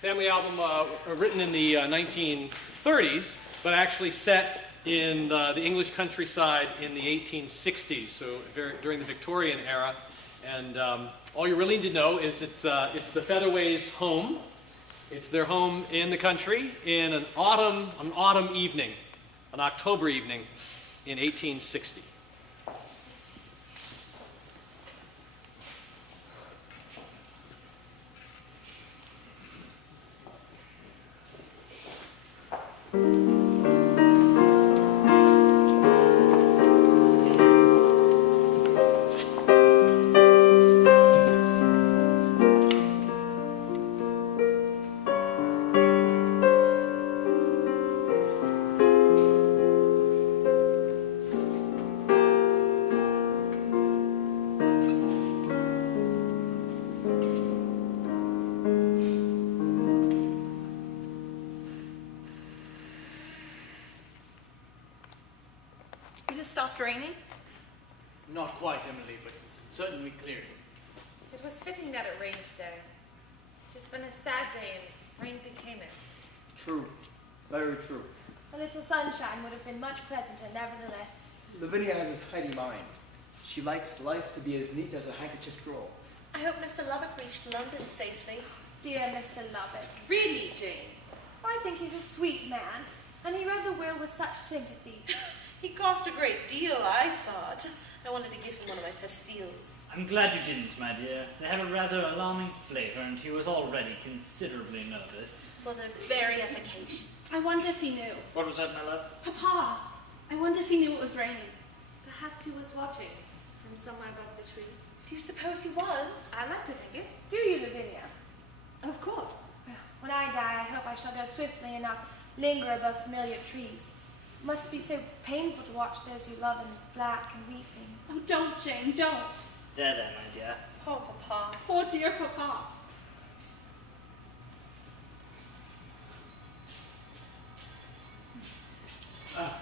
Family album written in the 1930s, but actually set in the English countryside in the 1860s, so during the Victorian era. And all you really need to know is it's the Featherways' home. It's their home in the country in an autumn evening, an October evening in 1860. Stopped raining? Not quite, Emily, but it's certainly clearing. It was fitting that it rained today. It has been a sad day and rain became it. True. Very true. A little sunshine would have been much pleasanter, nevertheless. Lavinia has a tidy mind. She likes life to be as neat as a handkerchief drawer. I hope Mr. Lubbock reached London safely. Dear Mr. Lubbock. Really, Jane? I think he's a sweet man, and he read the will with such sympathy. He coughed a great deal, I thought. I wanted to give him one of my pastilles. I'm glad you didn't, my dear. They have a rather alarming flavor, and he was already considerably nervous. Well, they're very efficacious. I wonder if he knew. What was that, my love? Papa, I wonder if he knew it was raining. Perhaps he was watching from somewhere above the trees. Do you suppose he was? I like to think it. Do you, Lavinia? Of course. When I die, I hope I shall go swiftly and not linger above familiar trees. It must be so painful to watch those you love in black and weeping. Oh, don't, Jane, don't. There, my dear. Poor Papa. Poor dear Papa.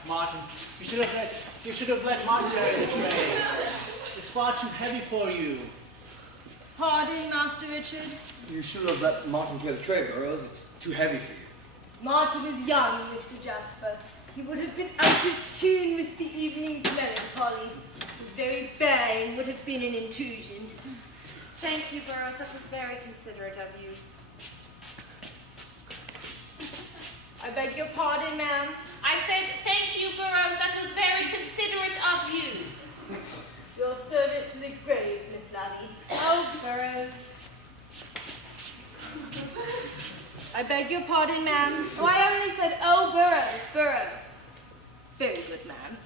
Martin, you should have let Martin carry the tray. It's far too heavy for you. Pardon, Master Richard. You should have let Martin carry the tray, Burroughs. It's too heavy for you. Martin was young, Mr. Jasper. He would have been out of tune with the evening's melancholy. He was very bare and would have been an intrusion. Thank you, Burroughs. That was very considerate of you. I beg your pardon, ma'am. I said, thank you, Burroughs. That was very considerate of you. Your servant to the grave, Miss Laddie. Oh, Burroughs. I beg your pardon, ma'am. Oh, I only said, oh, Burroughs, Burroughs. Very good, ma'am.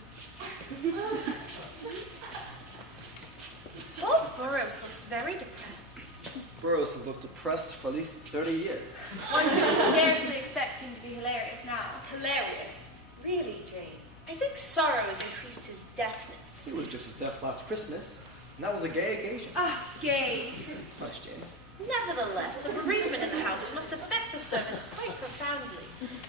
Poor Burroughs looks very depressed. Burroughs has looked depressed for at least 30 years. One could scarcely expect him to be hilarious now. Hilarious. Really, Jane? I think sorrow has increased his deafness. He was just as deaf last Christmas, and that was a gay occasion. Ah, gay. Hush, Jane. Nevertheless, a bereavement in the house must affect the servants quite profoundly.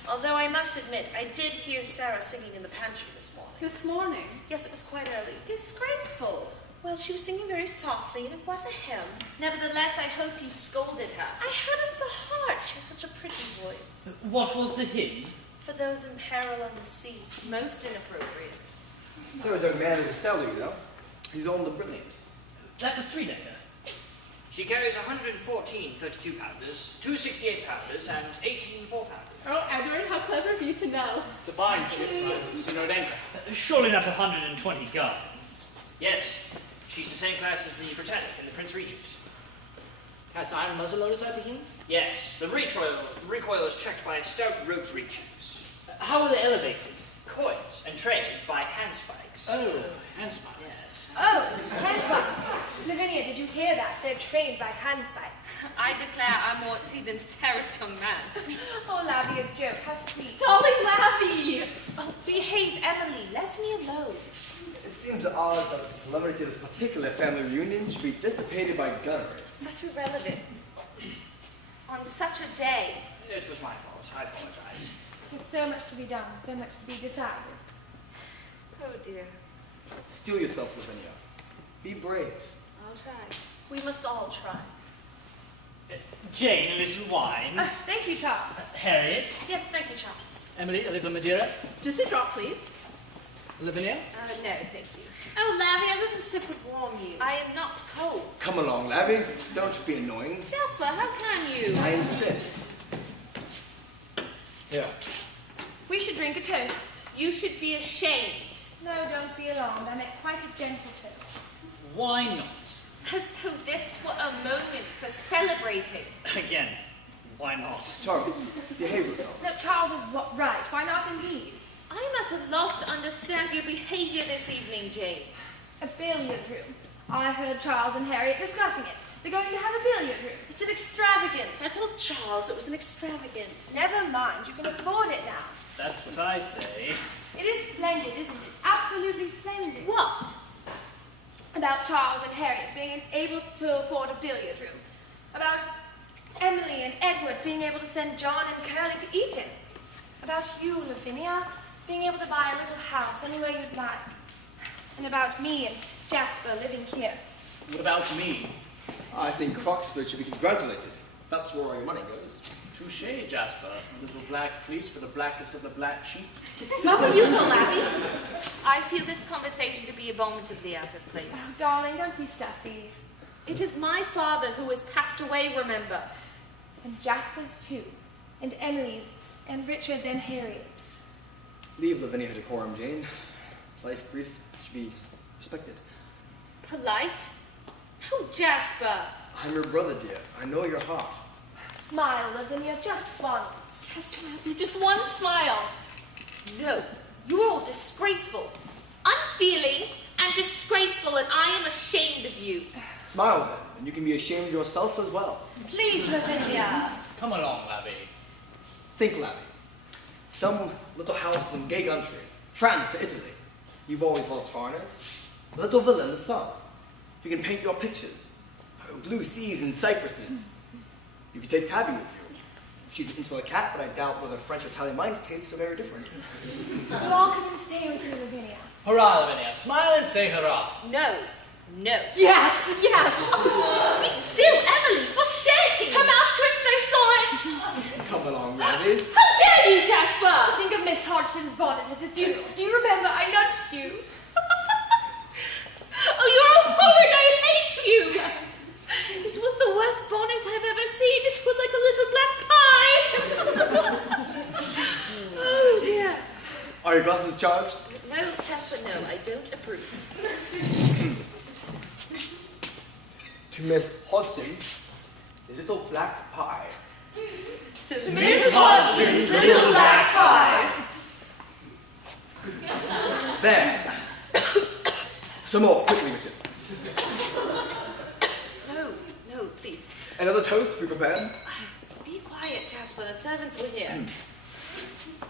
Although I must admit, I did hear Sarah singing in the pantry this morning. This morning. Yes, it was quite early. Disgraceful. Well, she was singing very softly, and it was a hymn. Nevertheless, I hope you scolded her. I hadn't the heart. She has such a pretty voice. What was the hymn? For those in peril on the sea. Most inappropriate. Sarah's young man is a sailor, you know. He's on the Brilliant. That's a three-decker. She carries 114 32-pounders, 2 68-pounders, and 18 4-pounders. Oh, Edward, how clever of you to know. It's a fine ship, so no anchor. Surely not 120 guns. Yes, she's the same class as the Britannic and the Prince Regent. Cast iron muzzle loaders, I presume? Yes, the recoil is checked by stout rope breeches. How are they elevated? Coils and trained by handspikes. Oh, handspikes. Yes. Oh, handspikes. Lavinia, did you hear that? They're trained by handspikes. I declare I'm more at sea than Sarah's young man. Oh, Lavie, a joke. How sweet. Darling Laffy! Oh, behave, Emily. Let me alone. It seems odd that the celebrity of this particular family reunion should be dissipated by gunnery. Such irrelevance. On such a day. It was my fault. I apologize. With so much to be done, so much to be decided. Oh, dear. Steel yourself, Lavinia. Be brave. I'll try. We must all try. Jane, a little wine. Thank you, Charles. Harriet. Yes, thank you, Charles. Emily, a little Madeira. Just a drop, please. Lavinia? No, thank you. Oh, Lavy, a little sip would warm you. I am not cold. Come along, Labby. Don't be annoying. Jasper, how can you? I insist. Here. We should drink a toast. You should be ashamed. No, don't be alarmed. I make quite a gentle toast. Why not? As though this were a moment for celebrating. Again, why not? Charles, behave yourself. No, Charles is right. Why not indeed? I am at a loss to understand your behavior this evening, Jane. A billiard room. I heard Charles and Harriet discussing it. They're going to have a billiard room. It's an extravagance. I told Charles it was an extravagance. Never mind, you can afford it now. That's what I say. It is splendid, isn't it? Absolutely splendid. What? About Charles and Harriet being able to afford a billiard room. About Emily and Edward being able to send John and Curly to Eton. About you, Lavinia, being able to buy a little house anywhere you'd like. And about me and Jasper living here. What about me? I think Croxford should be congratulated. That's where all your money goes. Touché, Jasper. A little black fleece for the blackest of the black sheep. Where will you go, Labby? I feel this conversation to be abominably out of place. Darling, don't be stuffy. It is my father who has passed away, remember. And Jasper's too. And Emily's. And Richard's and Harriet's. Leave Lavinia her decorum, Jane. Life grief should be respected. Polite? Oh, Jasper. I'm your brother, dear. I know your heart. Smile, Lavinia, just once. Yes, Labby, just one smile. No, you're all disgraceful, unfeeling, and disgraceful, and I am ashamed of you. Smile then, and you can be ashamed of yourself as well. Please, Lavinia. Come along, Labby. Think, Labby. Some little house in gay country, France or Italy. You've always loved foreigners. A little villa in the sun. You can paint your pictures. Oh, blue seas and cypresses. You can take Tabby with you. She's an insular cat, but I doubt whether French or Italian wines taste so very different. We'll all come and stay with you, Lavinia. Hurrah, Lavinia. Smile and say hurrah. No, no. Yes, yes. Be still, Emily, for shame! Her mouth twitched, I saw it. Come along, Labby. How dare you, Jasper! Think of Miss Hodgson's bonnet at the funeral. Do you remember I nudged you? Oh, you're all horrid, I hate you! It was the worst bonnet I've ever seen. It was like a little black pie. Oh, dear. Are your glasses charged? No, Jasper, no, I don't approve. To Miss Hodson's little black pie. To Miss Hodson's little black pie. There. Some more, quickly, Richard. No, please. Another toast to be prepared. Be quiet, Jasper. The servants were here.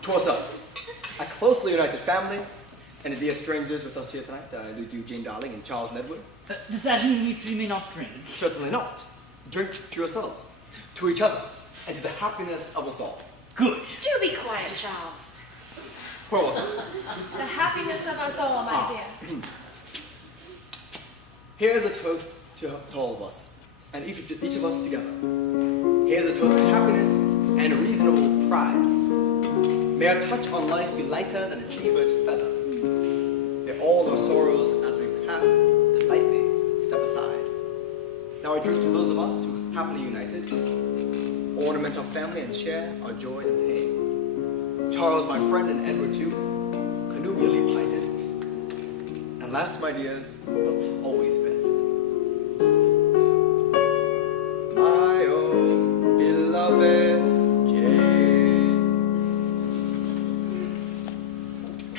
To ourselves, a closely united family, and the dear strangers with us here tonight, you, Jane Darling, and Charles and Edward. Does that mean we three may not drink? Certainly not. Drink to yourselves, to each other, and to the happiness of us all. Good. Do be quiet, Charles. Where was it? The happiness of us all, my dear. Here's a toast to all of us, and each of us together. Here's a toast to happiness and reasonable pride. May our touch on life be lighter than a seabird's feather. May all our sorrows as we pass lightly step aside. Now I drink to those of us who happily united, ornament our family and share our joy and pain. Charles, my friend, and Edward too, connubially plighted. And last, my dears, but always best. My own beloved Jane.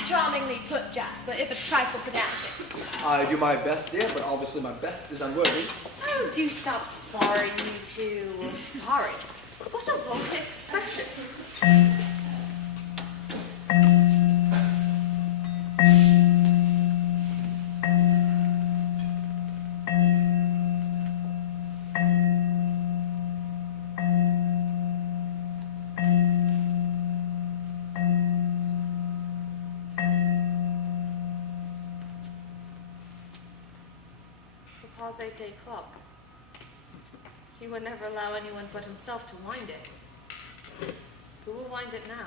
Charmingly put, Jasper, if a trifle pedantic. I do my best, dear, but obviously my best is unworthy. Oh, do stop sparring, you two. Sparring? What a vulgar expression. Papa's 8-day clock. He would never allow anyone but himself to wind it. wind it now?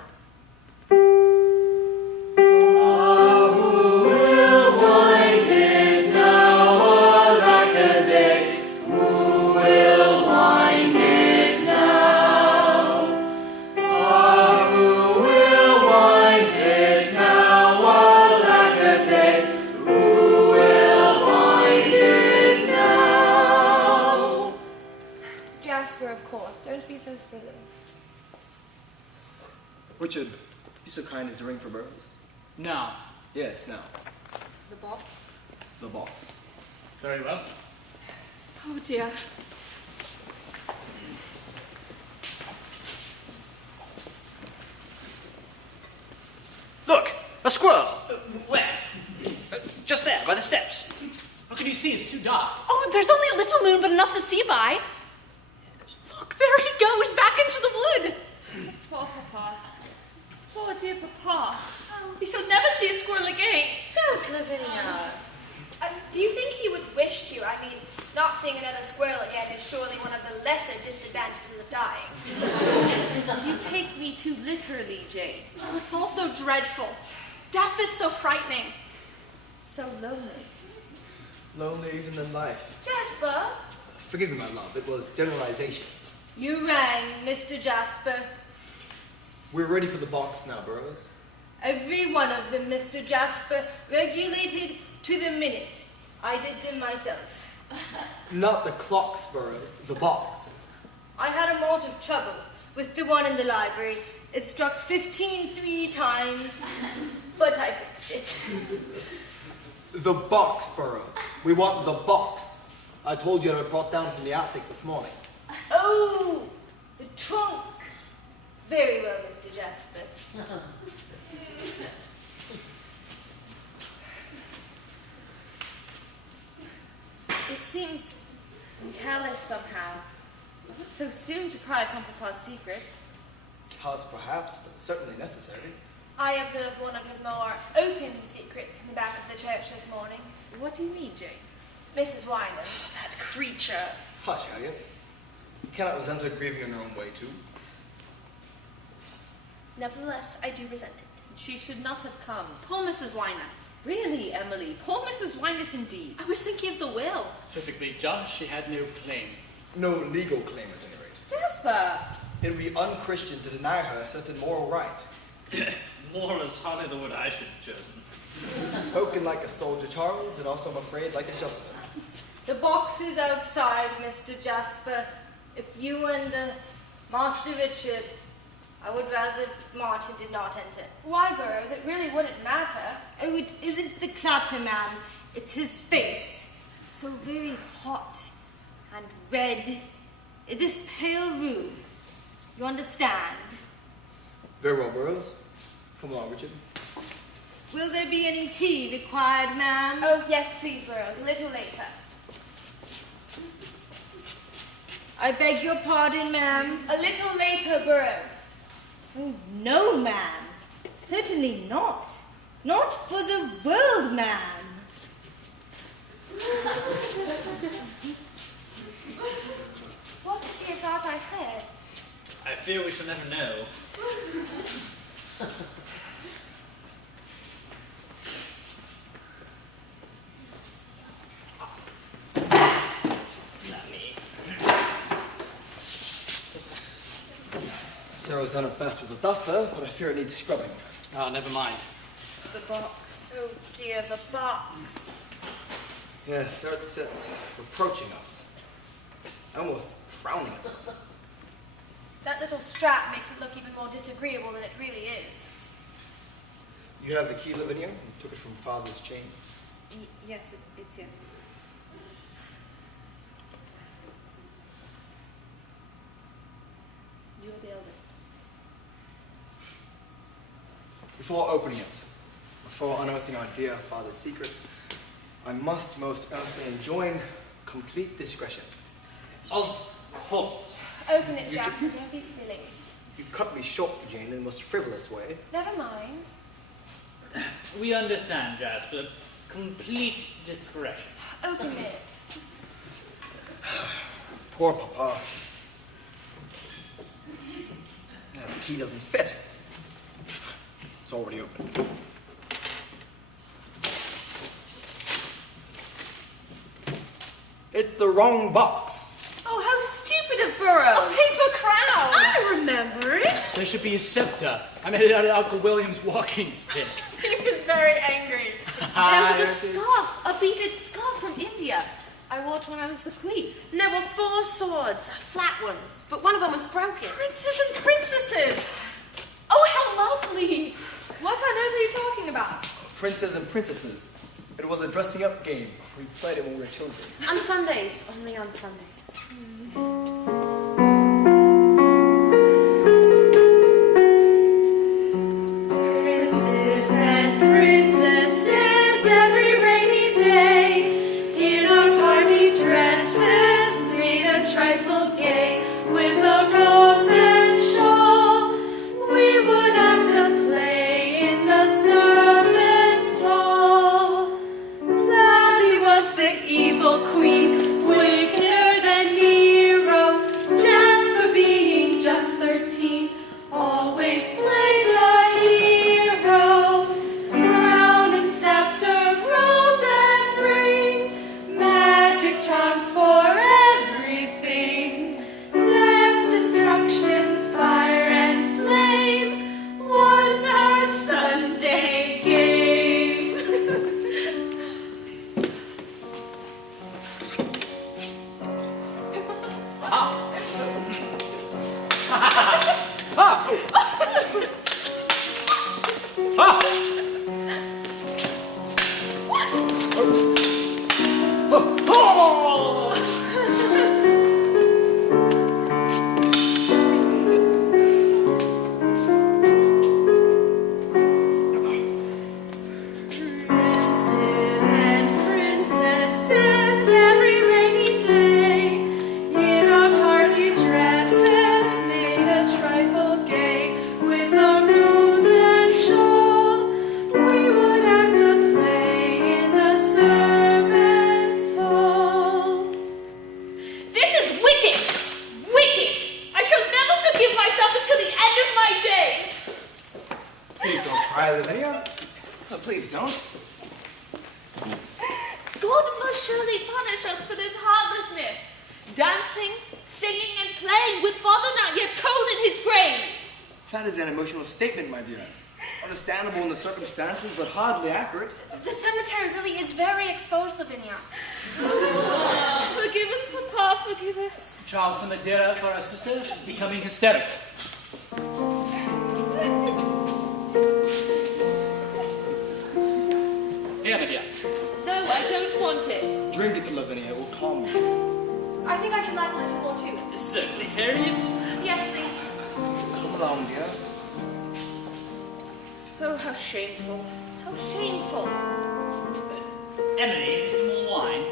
Jasper, of course. Don't be so silly. Richard, be so kind as to ring for Burroughs. Now. Yes, now. The box? The box. Very well. Oh dear. Look, a squirrel. Where? Just there, by the steps. How can you see? It's too dark. Oh, there's only a little moon, but enough to see by. Look, there he goes, back into the wood. Poor Papa. Poor dear Papa. We shall never see a squirrel again. Don't, Lavinia. Do you think he would wish to? I mean, not seeing another squirrel again is surely one of the lesser disadvantages of dying. You take me too literally, Jane. Oh, it's all so dreadful. Death is so frightening. So lonely. Lonelier even than life. Jasper, Forgive me, my love. It was generalization. You rang, Mr. Jasper. We're ready for the box now, Burroughs. Every one of them, Mr. Jasper, regulated to the minute. I did them myself. Not the clocks, Burroughs. The box. I had a lot of trouble with the one in the library. It struck 15 3 times, but I fixed it. The box, Burroughs. We want the box. I told you I had it brought down from the attic this morning. Oh, the trunk. Very well, Mr. Jasper. It seems callous somehow. So soon to pry upon Papa's secrets. Callous perhaps, but certainly necessary. I observed one of his more open secrets in the back of the church this morning. What do you mean, Jane? Mrs. Wyman. That creature. Hush, Harriet. You cannot resent her grieving in her own way, too. Nevertheless, I do resent it. She should not have come. Poor Mrs. Wynant. Really, Emily? Poor Mrs. Wynant indeed. I was thinking of the will. It's perfectly just. She had no claim. No legal claim, at any rate. Jasper! It would be unchristian to deny her a certain moral right. Moral is hardly the word I should have chosen. Spoken like a soldier, Charles, and also, I'm afraid, like a gentleman. The box is outside, Mr. Jasper. If you and Master Richard, I would rather Martin did not enter. Why, Burroughs? It really wouldn't matter. Oh, it isn't the clatter man, it's his face. So very hot and red. In this pale room. You understand? Very well, Burroughs. Come along, Richard. Will there be any tea required, ma'am? Oh, yes, please, Burroughs. A little later. I beg your pardon, ma'am. A little later, Burroughs. Oh, no, ma'am. Certainly not. Not for the world, ma'am. What have you thought I said? I fear we shall never know. Sarah's done her best with the duster, but I fear it needs scrubbing. Ah, never mind. The box. Oh dear, the box. Yes, there it sits, reproaching us. Almost frowning at us. That little strap makes it look even more disagreeable than it really is. You have the key, Lavinia? You took it from Father's chain. Yes, it's here. You're the eldest. Before opening it, before unearthing our dear father's secrets, I must most earnestly enjoin complete discretion. Of course. Open it, Jasper. Don't be silly. You cut me short, Jane, in the most frivolous way. Never mind. We understand, Jasper. Complete discretion. Open it. Poor Papa. and the key doesn't fit. It's already open. It's the wrong box. Oh, how stupid of Burroughs. A paper crown. I remember it. There should be a scepter. I made it out of Uncle William's walking stick. He was very angry. There was a scarf, a beaded scarf from India. I wore it when I was the queen. And there were 4 swords, flat ones, but one of them was broken. Princes and princesses. Oh, how lovely. What on earth are you talking about? Princes and princesses. It was a dressing up game. We played it when we were children. On Sundays, only on Sundays. Princes and princesses, every rainy day, in our party dresses, made a trifle gay, with a rose and shawl, we would act a play in the servants' hall. Laffy was the evil queen, wickeder than Nero, Jasper being just 13, always played the hero. Crown and scepter, rose and ring, magic charms for everything. Death, destruction, fire and flame was our Sunday game. Princes and princesses, every rainy day, in our party dresses, made a trifle gay, with a rose and shawl, we would act a play in the servants' hall. This is wicked! Wicked! I shall never forgive myself until the end of my days! Please don't cry, Lavinia. No, please don't. God must surely punish us for this heartlessness. Dancing, singing, and playing with father not yet cold in his grave. That is an emotional statement, my dear. Understandable in the circumstances, but hardly accurate. The cemetery really is very exposed, Lavinia. Forgive us, Papa, forgive us. Charles and Madeira for our sister. She's becoming hysterical. Here, Lydia. No, I don't want it. Drink it, Lavinia. It will calm you. I think I should like a little more too. Certainly, Harriet. Yes, please. Come along, dear. Oh, how shameful. How shameful. Emily, some more wine?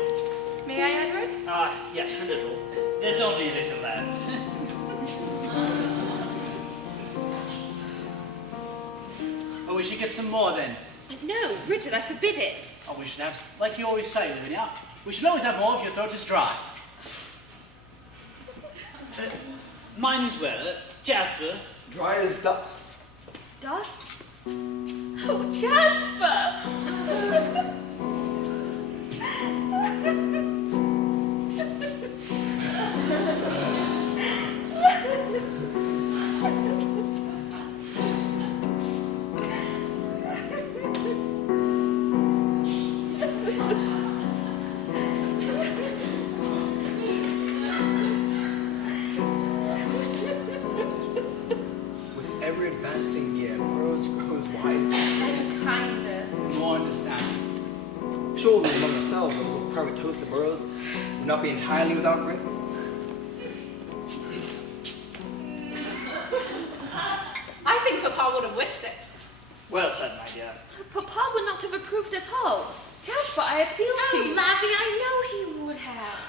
May I, Edward? Yes, a little. There's only a little left. Oh, we should get some more then. No, Richard, I forbid it. Oh, we should have, like you always say, Lavinia, we should always have more if your throat is dry. Mine as well. Jasper. Dry as dust. Dust? Oh, Jasper! With every advancing year, Burroughs grows wiser. And kinder. And more understanding. Surely among ourselves, a little private toast to Burroughs would not be entirely without grace. I think Papa would have wished it. Well said, my dear. Papa would not have approved at all. Jasper, I appeal to Oh, you. Laffy, I know he would have.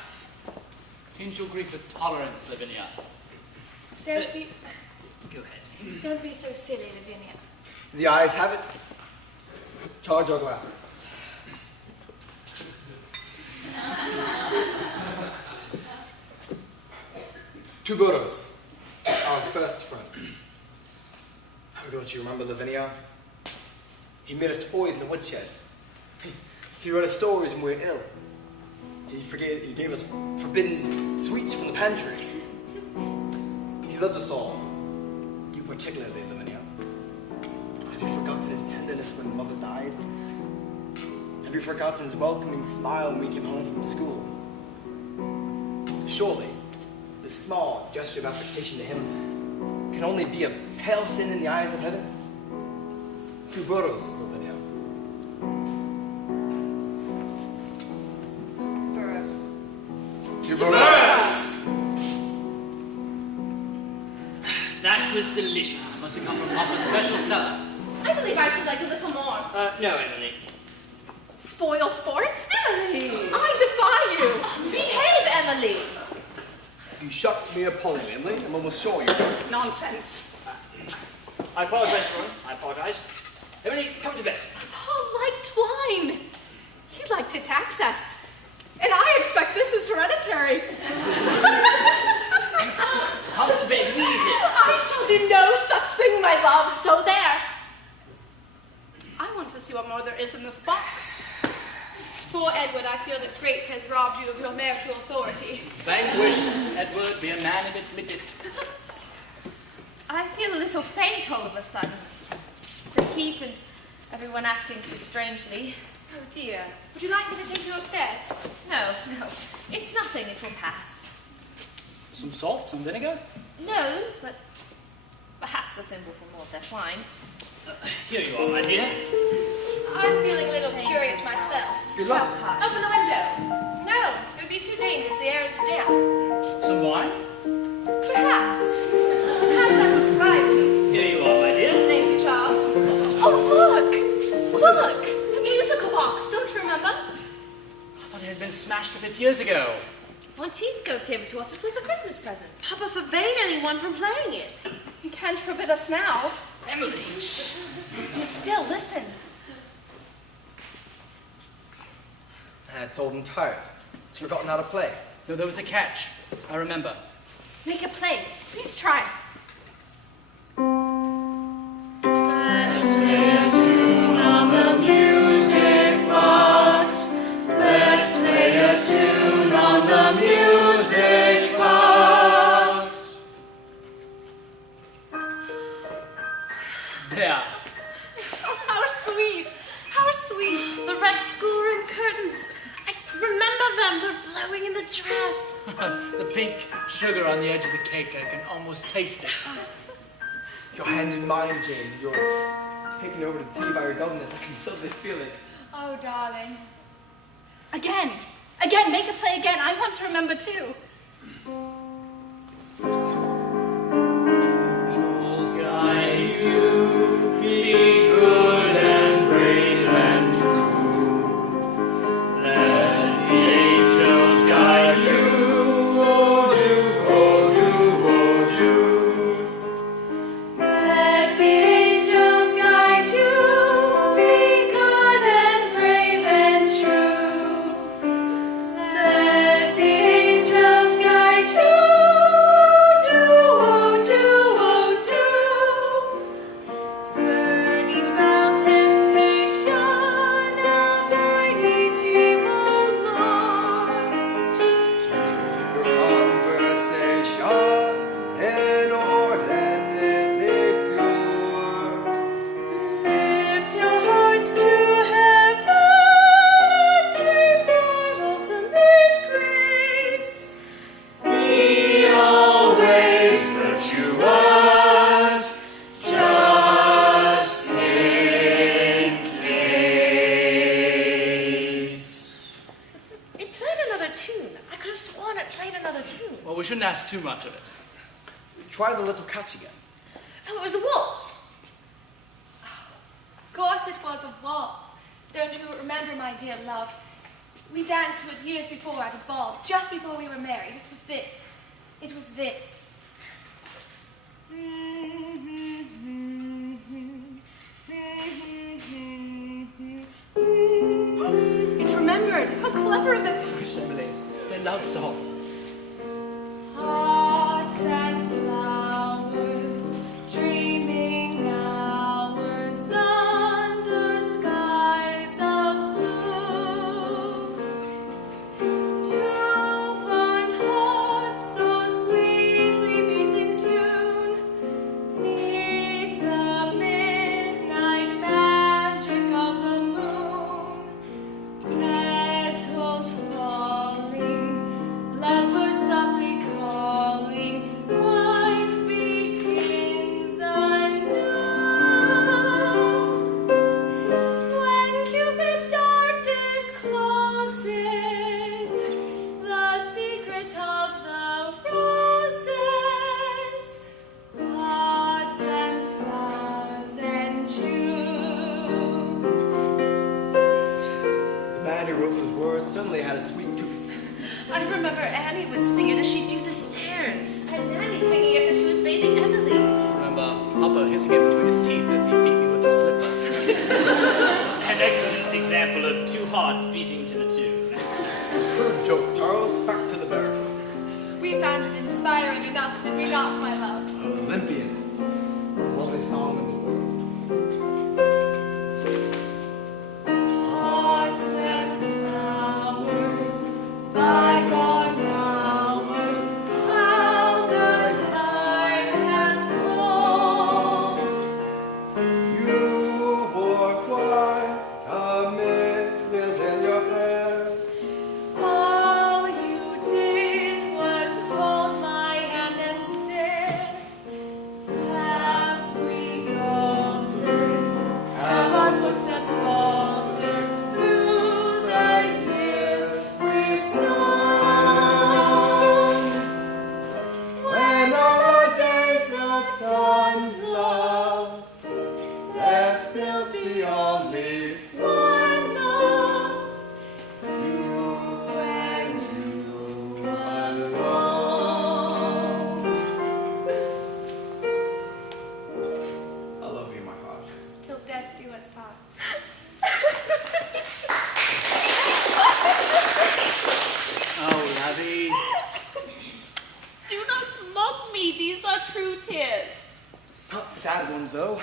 Tinge your grief with tolerance, Lavinia. Don't be, Go ahead. don't be so silly, Lavinia. The eyes have it. Charge your glasses. To Burroughs, our first friend. Oh, don't you remember Lavinia? He made us toys in the woodshed. He read us stories when we were ill. He gave us forbidden sweets from the pantry. He loved us all. You particularly, Lavinia. Have you forgotten his tenderness when Mother died? Have you forgotten his welcoming smile when we came home from school? Surely, this small gesture of application to him can only be a pale sin in the eyes of heaven. Two burros, Lavinia. Burrows. Two burros. That was delicious. Must have come from Papa's special cellar. I believe I should like a little more. No, Emily. Spoil sport? Emily! I defy you! Behave, Emily! You shut me up, Polly, Emily. I'm almost sure you do. Nonsense. I apologize, Ron. I apologize. Emily, come to bed. Paul liked wine. He liked to tax us. And I expect this is hereditary. Come to bed immediately. I shall do no such thing, my love, so there. I want to see what more there is in this box. Poor Edward, I feel that Drake has robbed you of your marital authority. Vanquished, Edward, be a man and admit it. I feel a little faint all of a sudden. The heat and everyone acting so strangely. Oh dear. Would you like me to take you upstairs? No, it's nothing, it will pass. Some salt, some vinegar? No, but perhaps a thimble for more of that wine. Here you are, my dear. I'm feeling a little curious myself. Good luck. Open the window. No, it would be too dangerous. The air is damp. Some wine? Perhaps. Perhaps I could provide you. Here you are, my dear. Thank you, Charles. Oh, look! Look! The musical box, don't you remember? I thought it had been smashed to bits years ago. Monteithco gave it to us. It was a Christmas present. Papa forbade anyone from playing it. You can't forbid us now. Emily. Be still, listen. It's old and tired. It's forgotten how to play. No, there was a catch. I remember. Make it play. Please try. There. Oh, how sweet! How sweet! The red schoolroom curtains. I remember them. They're blowing in the draft. The pink sugar on the edge of the cake, I can almost taste it. Your hand in mine, Jane. You're taking over the tea by your governess. I can suddenly feel it. Oh, darling. Again! Again, make it play again. I want to remember too. Angels guide you, be good and brave and true. Let the angels guide you, oh do, oh do, oh do. Let the angels guide you. Be good and brave and true. Let the angels guide you. Do, oh, do, oh, do. Spurn each foul temptation, avoid each evil lure. Keep your conversation inordinately pure. Lift your hearts to heaven and pray for ultimate grace. Be always virtuous, just in case. It played another tune. I could have sworn it played another tune. Well, we shouldn't ask too much of it. Try the little catch again. Oh, it was a waltz. Of course it was a waltz. Don't you remember, my dear love? We danced to it years before at a ball, just before we were married. It was this. It was this. It's remembered. How clever of it. Emily. It's their love song. Hearts and flowers, dreaming now. remember Annie would sing it as she'd do the stairs. And Nanny singing it as she was bathing Emily. Remember Papa hissing it between his teeth as he beat me with a slipper. An excellent example of two hearts beating to the tune. True joke, Charles. Back to the barrel. We found it inspiring enough, did we not, my love? Olympian. Longest song in the world. Hearts and flowers, bygone hours, how the time has flown. You wore white, camellias in your hair. All you did was hold my hand and stare. Have we altered? Have our footsteps faltered through the years we've known? When our days are done, love, there still be only one love. You and you alone. I love you, my heart. Till death do us part. Oh, laddie. Do not mock me, these are true tears. Not sad ones, though.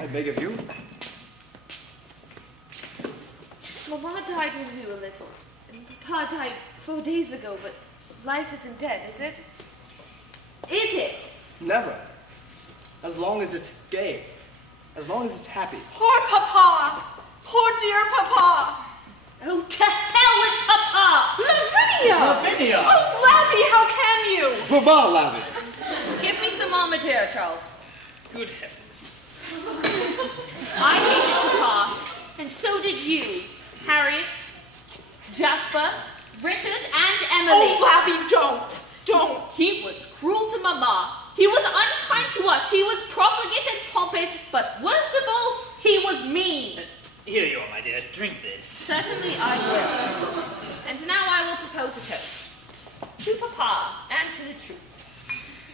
I beg of you. Mamma died when we were little. And Papa died 4 days ago, but life isn't dead, is it? Is it? Never. As long as it's gay. As long as it's happy. Poor Papa! Poor dear Papa! Oh, to hell with Papa! Lavinia! Lavinia! Oh, Lavy, how can you? Bravo, Lavy. Give me some more Madeira, Charles. Good heavens. I hated Papa, and so did you, Harriet, Jasper, Richard, and Emily. Oh, Lavy, don't! Don't! He was cruel to Mama. He was unkind to us. He was profligate and pompous, but worst of all, he was mean. Here you are, my dear. Drink this. Certainly I will. And now I will propose a toast. To Papa and to the truth.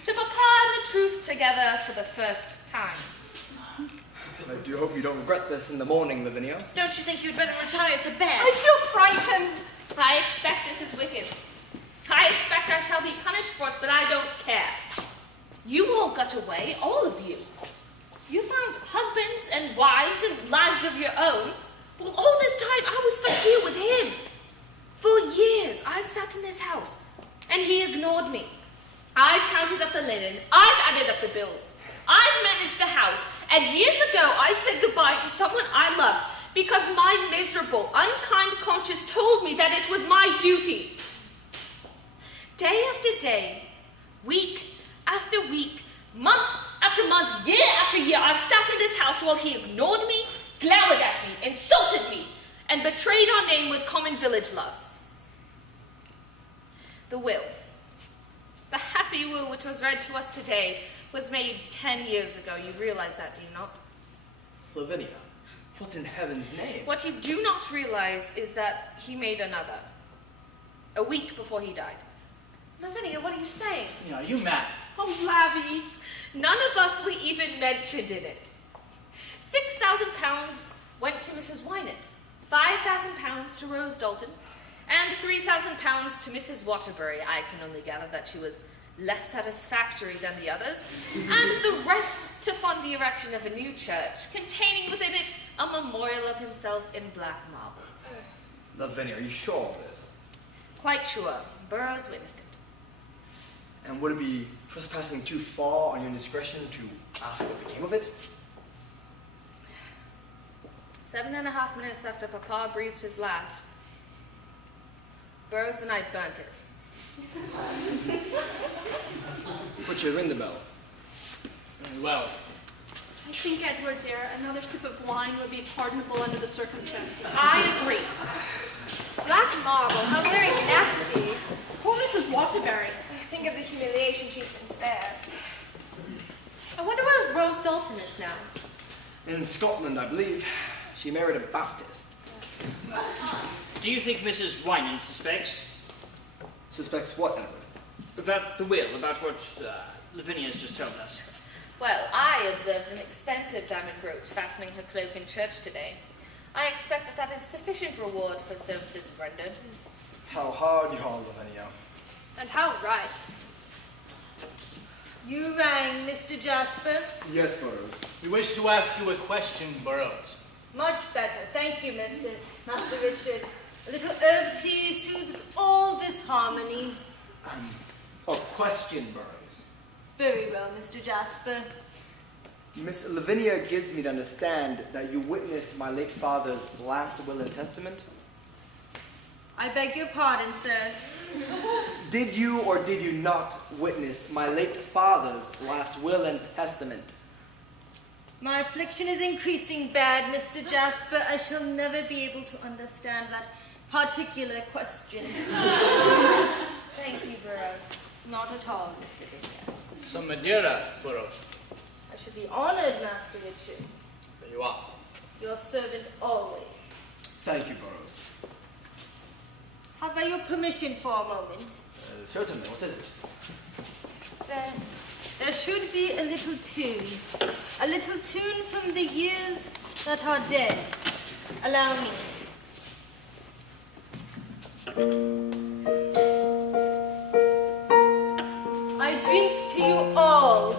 To Papa and the truth together for the first time. I do hope you don't regret this in the morning, Lavinia. Don't you think you'd better retire to bed? I feel frightened. I expect this is wicked. I expect I shall be punished for it, but I don't care. You all got away, all of you. You found husbands and wives and lives of your own. Well, all this time I was stuck here with him. For years I've sat in this house, and he ignored me. I've counted up the linen, I've added up the bills, I've managed the house, and years ago I said goodbye to someone I loved because my miserable, unkind conscience told me that it was my duty. Day after day, week after week, month after month, year after year, I've sat in this house while he ignored me, glowered at me, insulted me, and betrayed our name with common village loves. The will, the happy will which was read to us today, was made 10 years ago. You realize that, do you not? Lavinia, what in heaven's name? What you do not realize is that he made another, a week before he died. Lavinia, what are you saying? You know, you mad. Oh, Lavy. None of us were even mentioned in it. £6,000 went to Mrs. Wynant, £5,000 to Rose Dalton, and £3,000 to Mrs. Waterbury. I can only gather that she was less satisfactory than the others, and the rest to fund the erection of a new church, containing within it a memorial of himself in black marble. Lavinia, are you sure of this? Quite sure. Burroughs witnessed it. And would it be trespassing too far on your discretion to ask what became of it? 7.5 minutes after Papa breathed his last, Burroughs and I burnt it. Put your ring the bell. Well, I think, Edward, dear, another sip of wine would be pardonable under the circumstances. I agree. Black marble, how very nasty. Poor Mrs. Waterbury. Think of the humiliation she's been spared. I wonder where Rose Dalton is now. In Scotland, I believe. She married a Baptist. Do you think Mrs. Wynant suspects? Suspects what, Edward? About the will, about what Lavinia's just told us. Well, I observed an expensive diamond brooch fastening her cloak in church today. I expect that is sufficient reward for services rendered. How hard you are, Lavinia. And how right. You rang, Mr. Jasper? Yes, Burroughs. We wish to ask you a question, Burroughs. Much better. Thank you, Master Richard. A little herb tea soothes all disharmony. A question, Burroughs. Very well, Mr. Jasper. Miss Lavinia gives me to understand that you witnessed my late father's last will and testament. I beg your pardon, sir. Did you or did you not witness my late father's last will and testament? My affliction is increasing bad, Mr. Jasper. I shall never be able to understand that particular question. Thank you, Burroughs. Not at all, Miss Lavinia. Some Madeira, Burroughs. I should be honored, Master Richard. There you are. Your servant always. Thank you, Burroughs. Have I your permission for a moment? Certainly. What is it? There should be a little tune. A little tune from the years that are dead. Allow me. I drink to you all,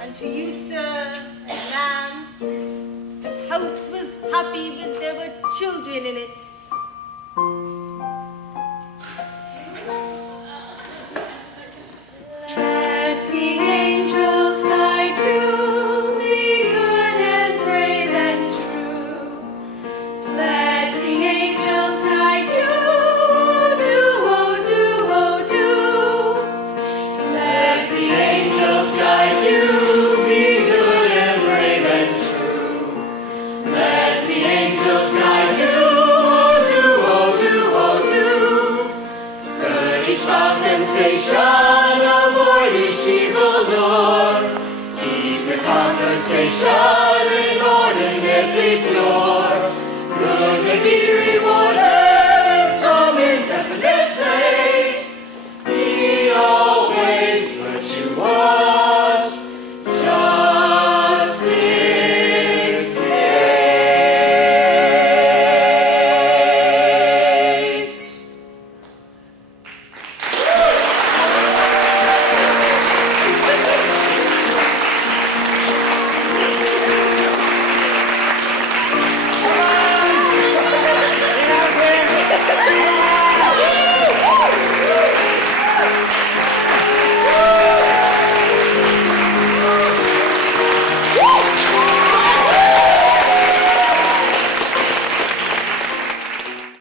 and to you, sir and ma'am. This house was happy when there were children in it. Let the angels guide you, be good and brave and true. Let the angels guide you, oh do, oh do. Let the angels guide you, be good and brave and true. Let the angels guide you, oh do, oh do. Spurn each foul temptation. Avoid each evil lure. Keep your conversation inordinately pure. Good may be rewarded in some indefinite